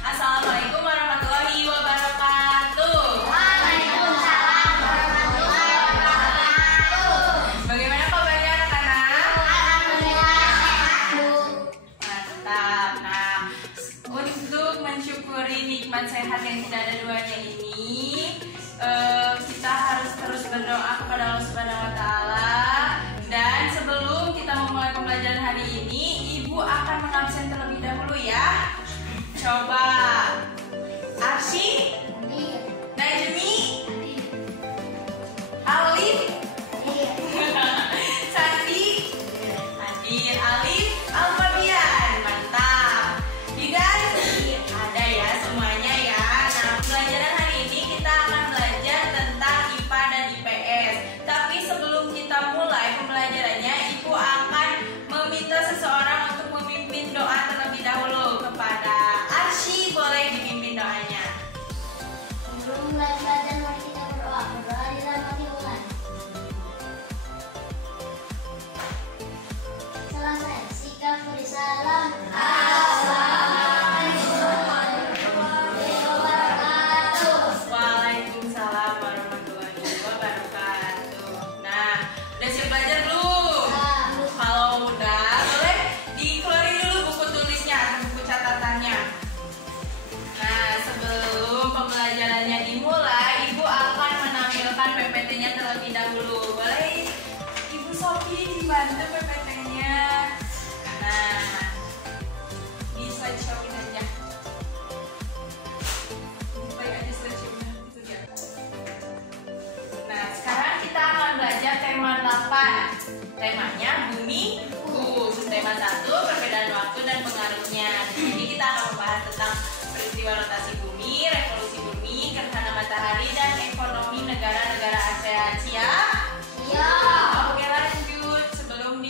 Assalamualaikum warahmatullahi wabarakatuh. Waalaikumsalam warahmatullahi wabarakatuh. Bagaimana kabarnya anak-anak? Alhamdulillah sehat, Bu. Mantap. Nah, untuk mensyukuri nikmat sehat yang tidak ada duanya ini, kita harus terus berdoa kepada Allah Subhanahu wa Ta'ala. Dan sebelum kita memulai pembelajaran hari ini, Ibu akan mengabsen terlebih dahulu ya. Coba Arsy, Najmi, Alif, Sandi, Adil, Alif, Alfabian. Mantap. Didan, ada ya semuanya ya. Nah, pelajaran hari ini kita akan belajar tentang IPA dan IPS. Tapi sebelum kita mulai pembelajarannya, Ibu akan meminta seseorang untuk memimpin doa terlebih dahulu kepada Arsy. Boleh dipimpin doanya. Sebelum mulai belajar, mari kita berdoa. Berdoa di dalam hati Tuhan. Selesai. Sikap beri salam. Assalamualaikum warahmatullahi wabarakatuh. Waalaikumsalam warahmatullahi wabarakatuh. Nah, udah siap belajar belum? Kalau udah, boleh dikeluarin dulu buku tulisnya atau buku catatannya. Nah, sebelum pembelajarannya dimulai, Ibu akan menampilkan PPT-nya terlebih dahulu. Boleh Ibu Sofi dibantu PPT-nya. Nah, di slideshow-in aja. Display aja slideshow-nya, itu dia. Nah, sekarang kita akan belajar tema 8. Temanya bumi, bus. Tema 1, perbedaan waktu dan pengaruhnya. Di sini kita akan membahas tentang peristiwa rotasi bumi, revolusi bumi, gerhana matahari, dan ekonomi negara-negara ASEAN. Siap? Oke, lanjut. Sebelum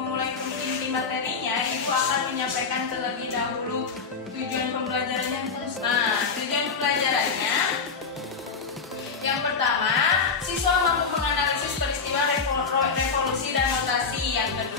memulai inti materinya, Ibu akan menyampaikan terlebih dahulu tujuan pembelajarannya. Nah, tujuan pembelajarannya yang pertama, siswa mampu menganalisis peristiwa revolusi dan rotasi. Yang kedua,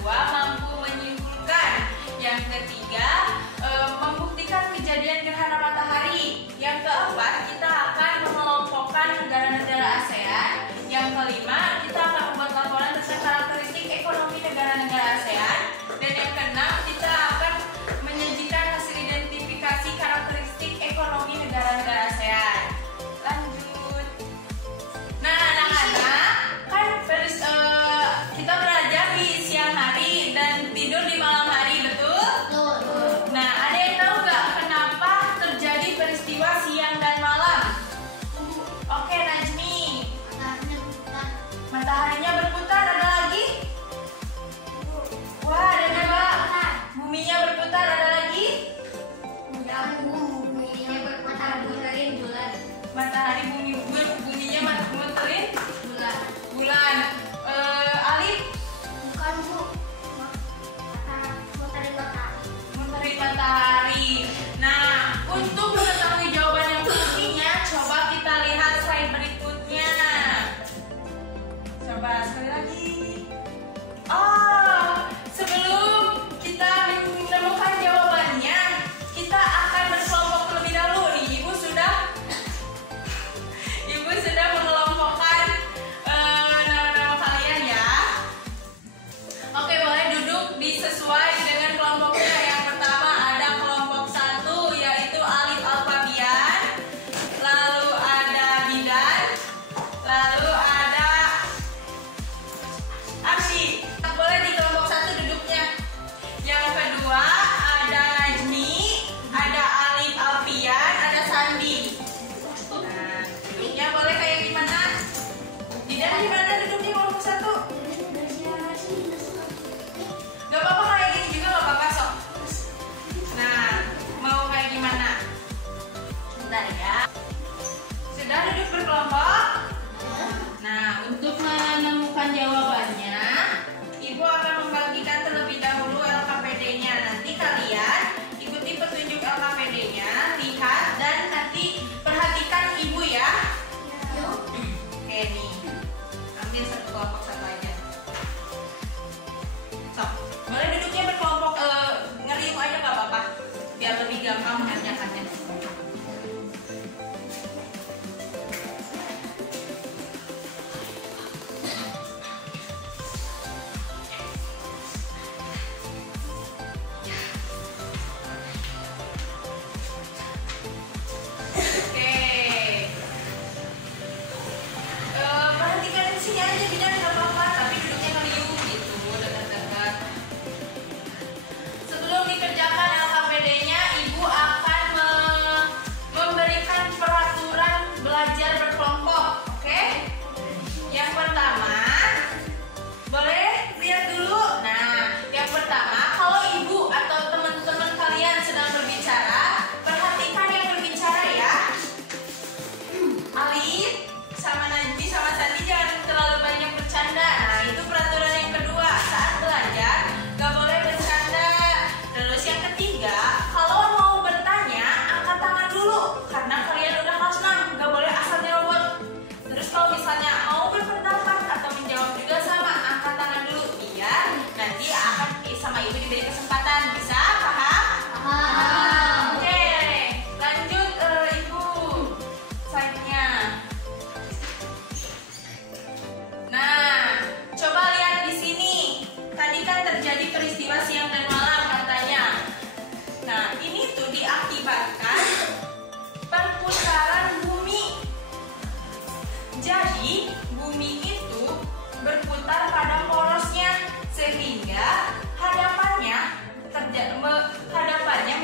berputar pada porosnya, sehingga hadapannya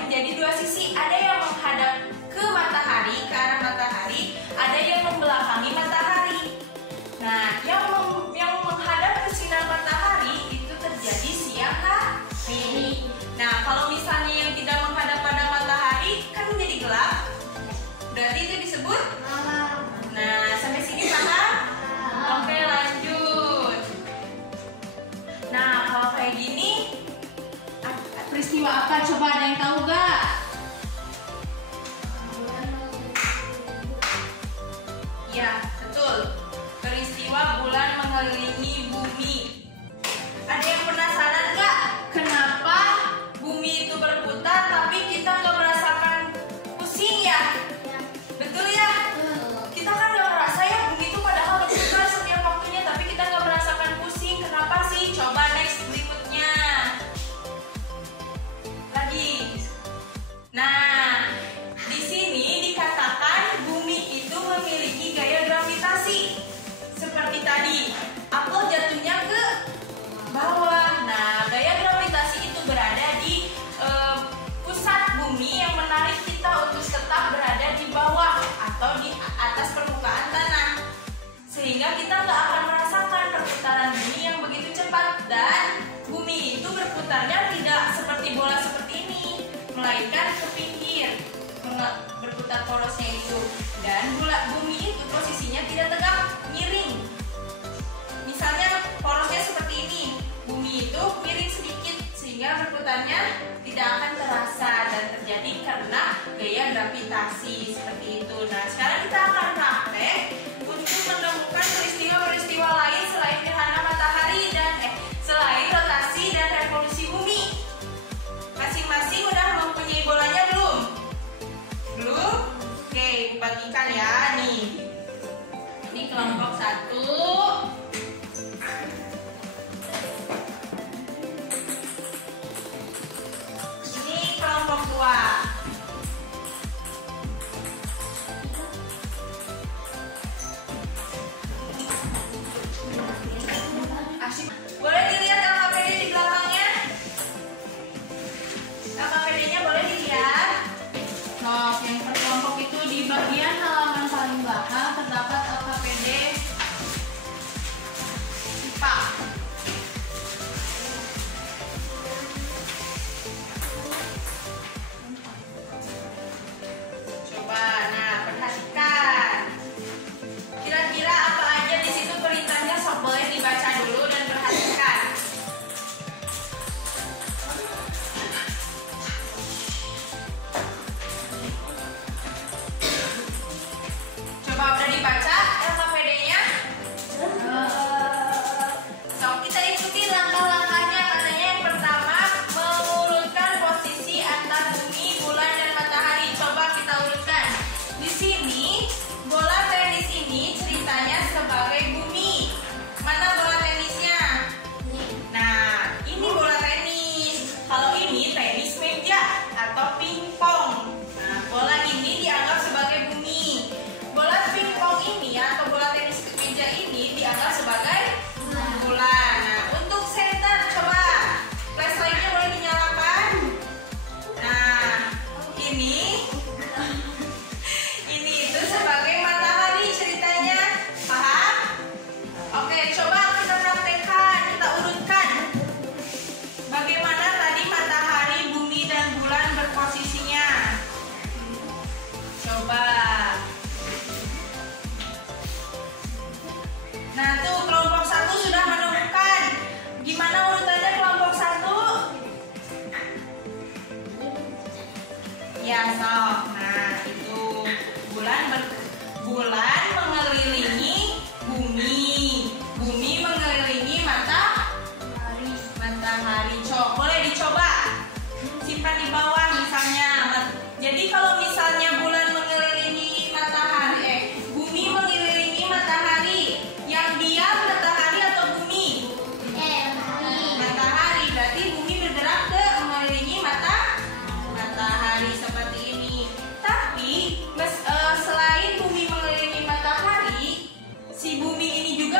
menjadi dua sisi. Ada yang menghadap ke matahari, ke arah matahari, ada yang membelakangi matahari. Nah, yang menghadap ke sinar matahari itu terjadi siang hari. Nah, kalau misalnya yang tidak menghadap pada matahari kan menjadi gelap. Berarti itu disebut malam. Nah, sampai sini paham? Oke, lanjut. Nah, kalau kayak gini, peristiwa apa? Coba ada yang tahu gak? Ya, betul. Peristiwa bulan mengelilingi bumi. Ada yang penasaran gak? Kenapa bumi itu berputar tapi kita nggak merasakan pusing ya? Betul ya? Kita kan nggak merasa ya bumi itu padahal berputar setiap waktunya, tapi kita nggak merasakan pusing. Kenapa sih? Coba next berikutnya. Lagi. Nah, di sini dikatakan bumi itu memiliki gaya gravitasi. Seperti tadi, apel jatuhnya ke bawah. Nah, gaya gravitasi itu berada di pusat bumi yang menarik kita untuk tetap berada di bawah atau di atas permukaan tanah, sehingga kita nggak akan merasakan perputaran bumi yang begitu cepat. Dan bumi itu berputarnya tidak seperti bola seperti ini, melainkan ke pinggir, berputar porosnya itu. Dan bumi itu posisinya tidak tegak, miring. Misalnya porosnya seperti ini, bumi itu miring sedikit, sehingga berputarnya tidak akan terasa dan terjadi karena gaya gravitasi seperti itu. Nah, sekarang kita akan praktek untuk menemukan peristiwa-peristiwa lain selain gerhana matahari dan selain rotasi dan revolusi bumi. Masing-masing udah mempunyai bolanya belum? Belum? Oke, bagikan ya nih. Ini kelompok 1. Kelompok 2. Asik. Boleh dilihat LKPD di belakangnya? LKPD-nya boleh dilihat. Nah, yang per kelompok itu di bagian halaman paling belakang terdapat LKPD IPA. Nah, perhatikan. Kira-kira apa aja di situ perintahnya, sok boleh dibaca dulu dan perhatikan. Coba udah dibaca LKPD-nya? Sok kita ikuti langkah-langkahnya. Katanya yang pertama, mengurutkan posisi antar bumi, bulan, dan matahari. Coba kita urutkan. Di sini, bola tenis ini ceritanya sebagai bumi. Mana bola tenisnya? Nah, ini bola tenis. Kalau ini tenis meja atau pingpong. Nah, bola ini dianggap sebagai bumi. Bola pingpong ini atau bola tenis meja ini dianggap sebagai bulan. Nah, untuk center coba flashlight-nya boleh dinyalakan. Nah, ini itu sebagai matahari ceritanya. Paham? Oke, coba kita praktekkan, kita urutkan. Bagaimana tadi matahari, bumi, dan bulan berposisinya? Coba. Nah, tuh kelompok 1 sudah menemukan. Gimana urutannya kelompok 1? Ya, sok. Nah, itu bulan mengelilingi bumi, bumi mengelilingi matahari. Boleh dicoba simpan di bawah misalnya. Jadi kalau misalnya bulan mengelilingi matahari, bumi mengelilingi matahari, yang diam matahari atau bumi? Matahari. Berarti bumi bergerak ke mengelilingi matahari seperti ini. Tapi selain bumi mengelilingi matahari, si bumi ini juga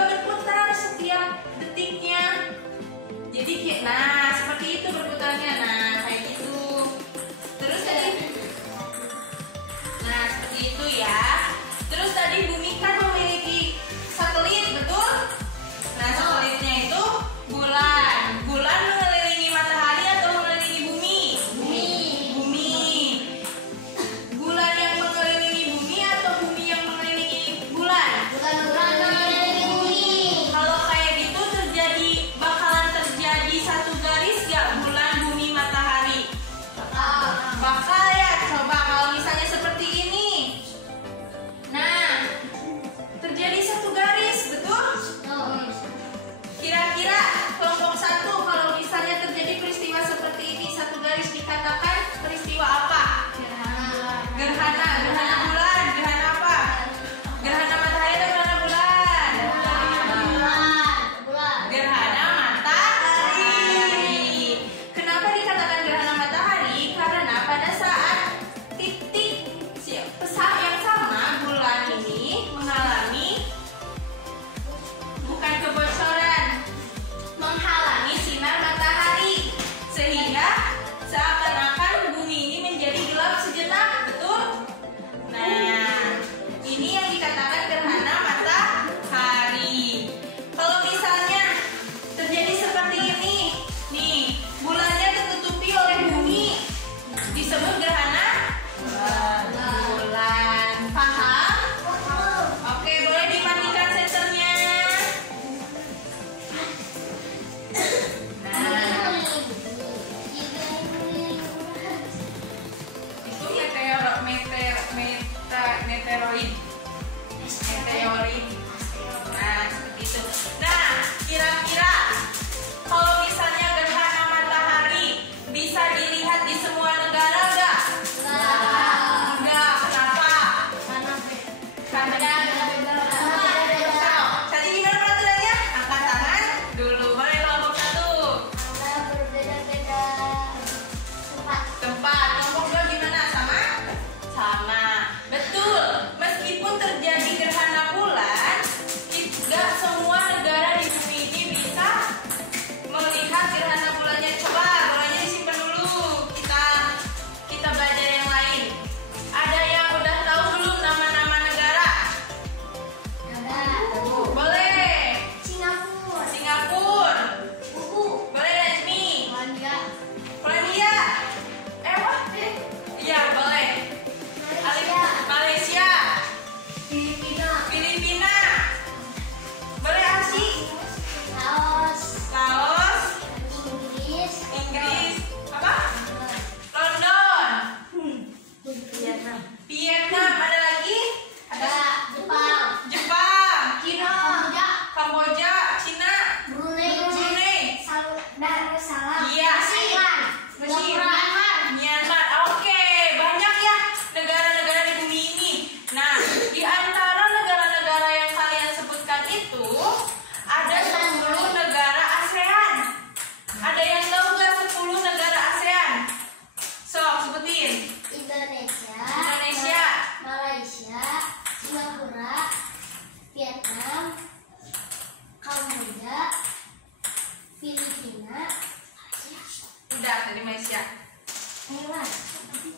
Udah dari Malaysia.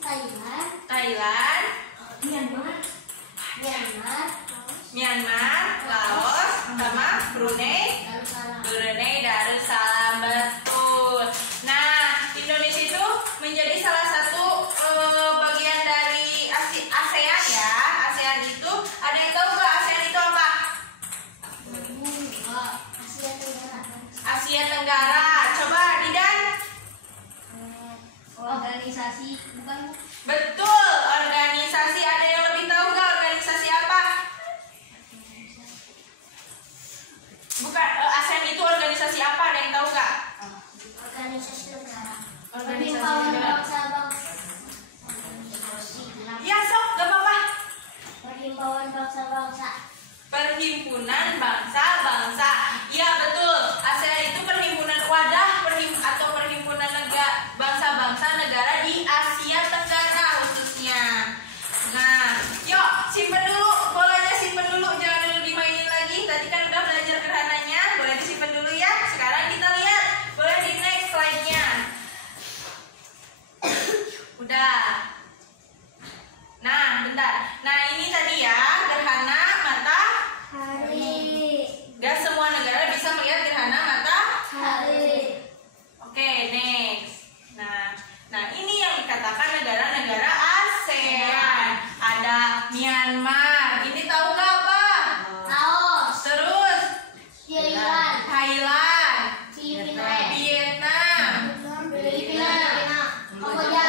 Thailand, Thailand, Myanmar, Laos, sama Brunei. Brunei Darussalam, betul. Nah, Indonesia itu menjadi salah satu bagian dari ASEAN ya. ASEAN itu ada yang tahu nggak ASEAN itu apa? Asia Tenggara. Coba Didan. organisasi bukan? Betul, organisasi. Ada yang lebih tahu nggak organisasi apa? Bukan, ASEAN itu organisasi apa? Ada yang tahu nggak? Organisasi negara. Organisasi negara. Bangsa-bangsa. Ya sok, gak apa-apa. Perhimpunan bangsa-bangsa. Perhimpunan bangsa-bangsa. Ya betul. ASEAN itu perhimpunan wadah atau perhimpunan bangsa-bangsa negara di Asia Tenggara khususnya. Nah, yuk simpen dulu bolanya, simpen dulu, jangan dulu dimainin lagi. Tadi kan udah belajar gerhananya, boleh disimpan dulu ya. Sekarang kita lihat, boleh di next slide-nya. Udah. Nah, bentar. Nah, ini tadi ya gerhana matahari. Gak semua negara bisa melihat gerhana matahari. Oke, next. Nah, ini yang dikatakan negara-negara ASEAN. Ada Myanmar. Ini tahu nggak apa? Laos, Terus Thailand, Thailand, Vietnam, Vietnam. Kamboja,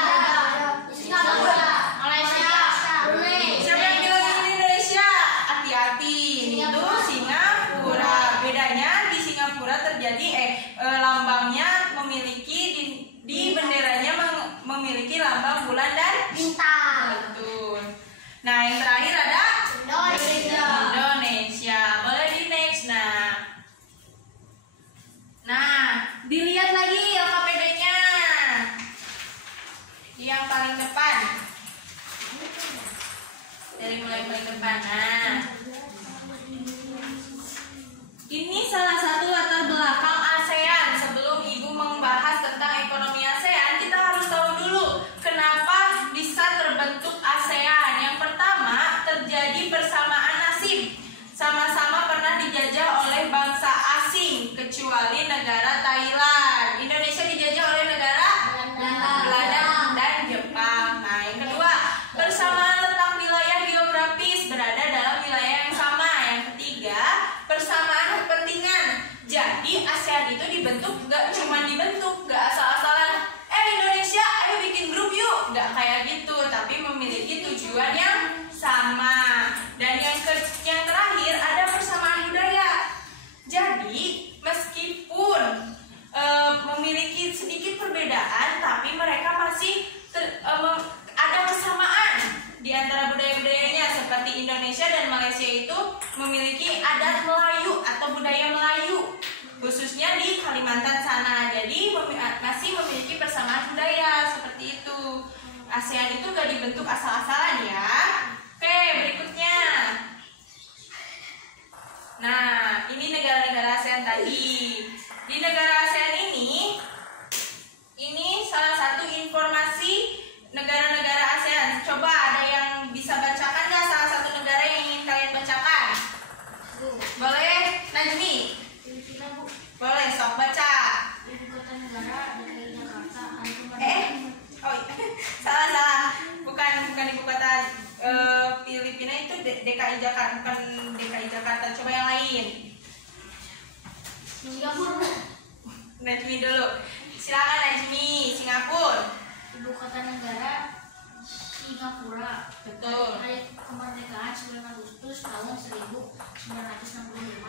Singapura, Malaysia, Brunei. Siapa yang bilang ini Indonesia? Hati-hati, ini tuh Singapura. Bedanya di Singapura terjadi lambangnya memiliki di benderanya memiliki lambang bulan dan Bintang. betul. Nah, yang terakhir ada Indonesia. Boleh di next. Nah, dilihat lagi LKPD-nya. Yang paling depan. Dari mulai paling depan. Nah, ini salah satu latar belakang ASEAN. Sebelum Ibu membahas tentang ekonomi ASEAN, kita harus tahu dulu kenapa bisa terbentuk ASEAN. Yang pertama, terjadi persamaan nasib. Sama-sama pernah dijajah oleh bangsa asing, kecuali negara Thailand. Indonesia dijajah oleh negara Belanda dan Jepang. Nah, yang kedua, persamaan letak wilayah geografis, berada dalam wilayah yang sama. Yang ketiga, persamaan kepentingan. Jadi ASEAN itu dibentuk, gak cuma dibentuk, gak asal-asalan. Indonesia, ayo bikin grup yuk. Gak kayak gitu, tapi memiliki tujuan yang sama. Dan yang terakhir ada persamaan budaya. Jadi meskipun memiliki sedikit perbedaan, tapi mereka masih ada kesamaan di antara budaya-budayanya. Seperti Indonesia dan Malaysia itu memiliki adat Melayu atau budaya Melayu, khususnya di Kalimantan sana. Jadi masih memiliki persamaan budaya seperti itu. ASEAN itu gak dibentuk asal-asalan ya. Oke, berikutnya. Nah, ini negara-negara ASEAN tadi. Di negara ASEAN ini salah satu informasi negara-negara ASEAN. Coba ada yang bisa bacakan nggak salah satu negara yang ingin kalian bacakan? Boleh, Najmi? Boleh, sok baca. Ibu kota negara DKI Jakarta. Oh, salah. Bukan ibu kota Filipina itu DKI Jakarta, bukan DKI Jakarta. Coba yang lain. Singapura. Najmi dulu. Silakan Najmi, Singapura. Ibu kota negara Singapura. Betul. Hari kemerdekaan 9 Agustus tahun 1965.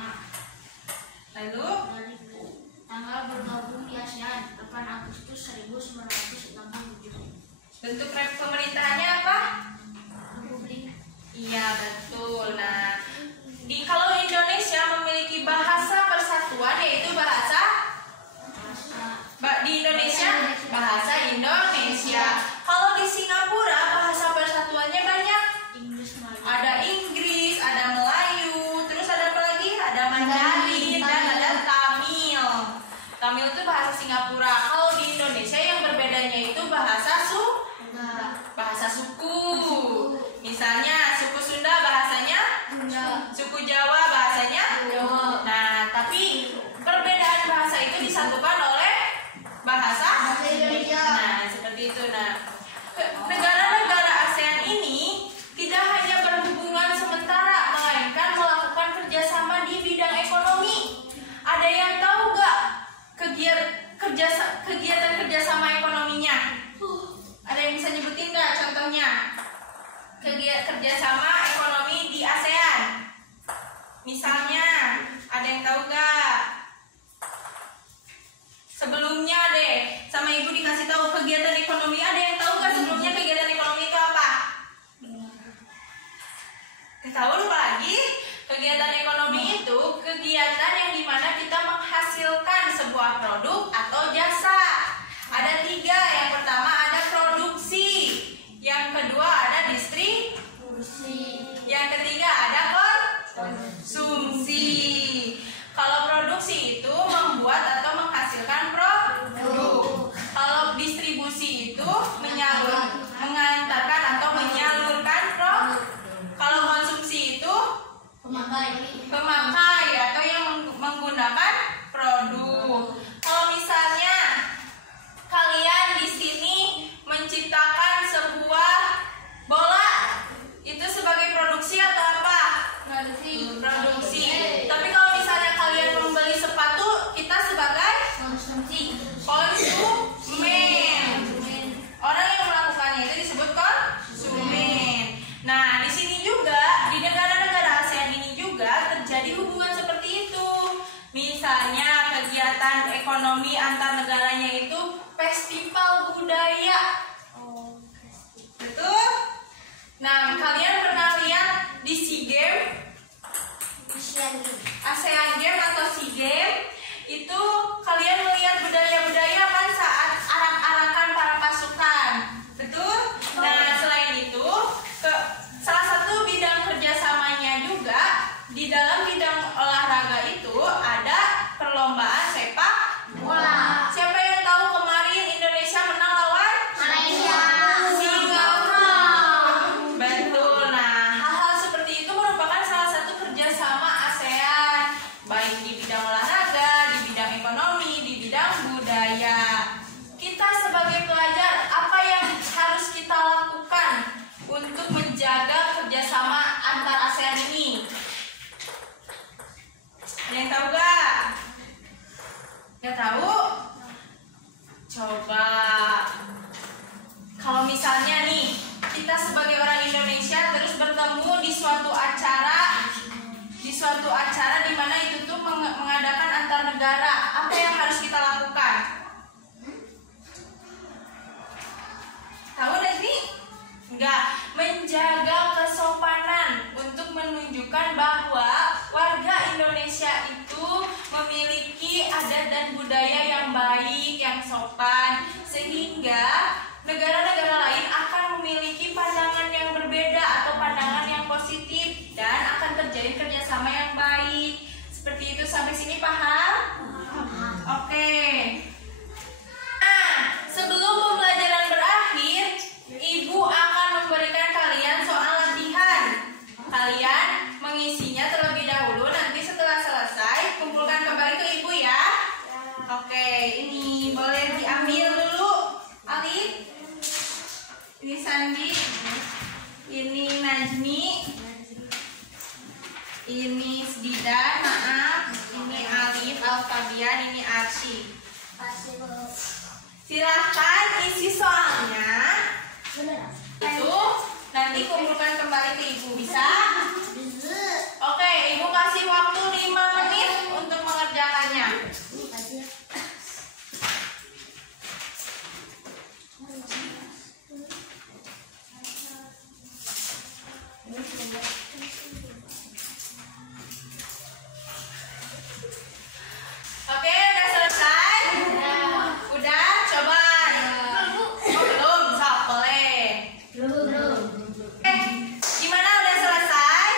Lalu Dari tanggal bergabung di ASEAN 8 Agustus 1967. bentuk pemerintahannya apa? Republik. Iya, betul. Nah, kalau Indonesia memiliki bahasa persatuan yaitu bahasa di Indonesia bahasa Indonesia. Kalau di Singapura bahasa persatuannya banyak. Ada Inggris, ada Melayu, terus ada apa lagi? Ada Mandarin dan ada Tamil. Tamil itu bahasa Singapura. Kalau di Indonesia yang Misalnya suku Sunda bahasanya suku Jawa bahasanya Nah, tapi perbedaan bahasa itu disatukan oleh bahasa Indonesia. Nah, seperti itu. Nah, negara-negara ASEAN ini tidak hanya berhubungan sementara, melainkan melakukan kerjasama di bidang ekonomi. Ada yang tahu nggak kegiatan kerjasama ekonominya? Ada yang bisa nyebutin nggak contohnya? Kerjasama ekonomi di ASEAN. Misalnya, ada yang tahu nggak? Sebelumnya deh, sama ibu dikasih tahu kegiatan ekonomi. Ada yang tahu nggak sebelumnya kegiatan ekonomi itu apa? Tahu lupa lagi? Kegiatan ekonomi itu kegiatan yang dimana kita menghasilkan sebuah produk atau jasa. Ada 3. Yang pertama ada produksi, yang kedua ada distribusi, yang ketiga ada konsumsi. Kalau produksi itu membuat atau menghasilkan produk. Kalau distribusi itu mengantarkan atau menyalurkan produk. Kalau konsumsi itu pemakai atau yang menggunakan produk. Kalau misalnya kalian di sini menciptakan sebuah bola, itu sebagai produksi atau apa? Produksi. Tapi kalau misalnya kalian membeli sepatu, kita sebagai konsumen. Orang yang melakukannya itu disebut konsumen. Nah, di sini juga di negara-negara ASEAN ini juga terjadi hubungan seperti itu. Misalnya kegiatan ekonomi antar negaranya itu festival budaya. Betul? Nah, kalian pernah lihat di SEA Games, ASEAN Games atau SEA Games itu kalian melihat budaya-budaya kan saat arak-arakan para pasukan. Betul? Nah, selain itu salah satu bidang kerjasamanya juga di dalam bidang olahraga itu ada perlombaan sepak bola. Siapa yang tahu kemarin Indonesia menang lawan Singapura? Betul. Nah, hal-hal seperti itu merupakan salah satu kerjasama ASEAN, baik di bidang olahraga, di bidang ekonomi, di bidang budaya. Kita sebagai pelajar, apa yang harus kita lakukan untuk menjaga kerjasama antar ASEAN ini? Ada yang tahu gak? Gak tahu? Coba kalau misalnya nih kita sebagai orang Indonesia terus bertemu di suatu acara di mana itu tuh mengadakan antar negara, apa yang harus kita lakukan? Tahu gak sih? Enggak, menjaga kesopanan untuk menunjukkan bahwa warga Indonesia itu memiliki adat dan budaya yang baik, yang sopan, sehingga negara-negara lain akan memiliki pandangan yang berbeda atau pandangan yang positif dan akan terjadi kerjasama yang baik. Seperti itu, sampai sini paham? Oke. Nah, sebelum pembelajaran berakhir, Ibu akan memberikan kalian soal latihan. Kalian mengisinya terlebih dahulu, nanti setelah selesai kumpulkan kembali ke Ibu ya. Oke, ini boleh diambil dulu, Alif. Ini Sandi, ini Najmi, ini Sdidan, maaf, ini Alif, Alfabian, ini Arsy. Silahkan isi soalnya. Itu nanti kumpulkan kembali ke Ibu, bisa? Oke, Ibu kasih waktu 5 menit untuk mengerjakannya. Oke, udah selesai? Udah, coba. Oh, belum, sok boleh. Gimana, udah selesai?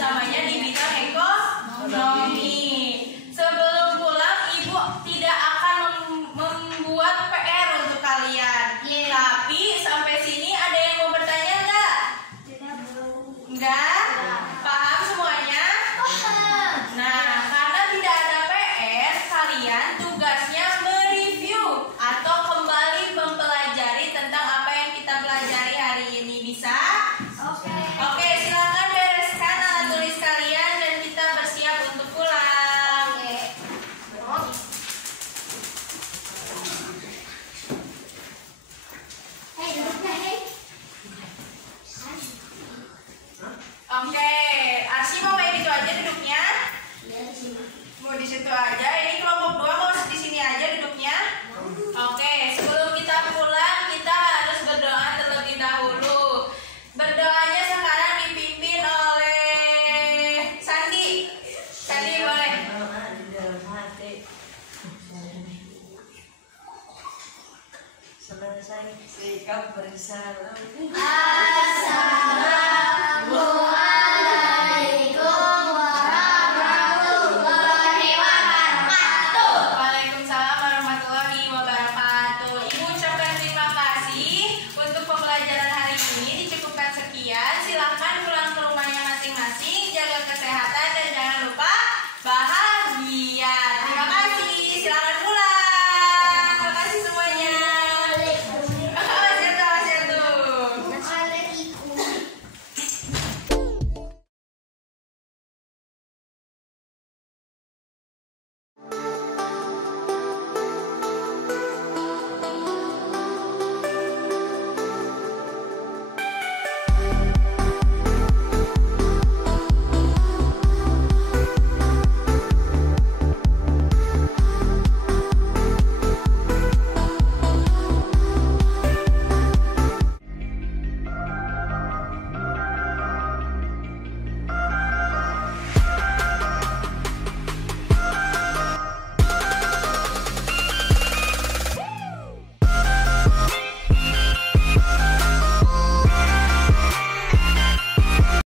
kerjasamanya di bidang ekonomi. Sebelum pulang, Ibu tidak akan membuat PR untuk kalian. Tapi sampai sini ada yang mau bertanya nggak? Enggak? Paham semuanya? Nah, karena tidak ada PR, kalian tugasnya mereview atau kembali mempelajari tentang apa yang kita pelajari hari ini. Bisa? Oke, silakan bereskan alat tulis kalian dan kita bersiap untuk pulang. Oke, Arsi mau main itu aja duduknya? Mau di situ aja. Ini kelompok 2 mau di sini aja duduknya. Oke, sebelum kita pulang kita harus berdoa terlebih dahulu. Berdoanya sekarang dipimpin oleh Sandi. Sandi boleh. Di dalam hati selesai sikap bersalah.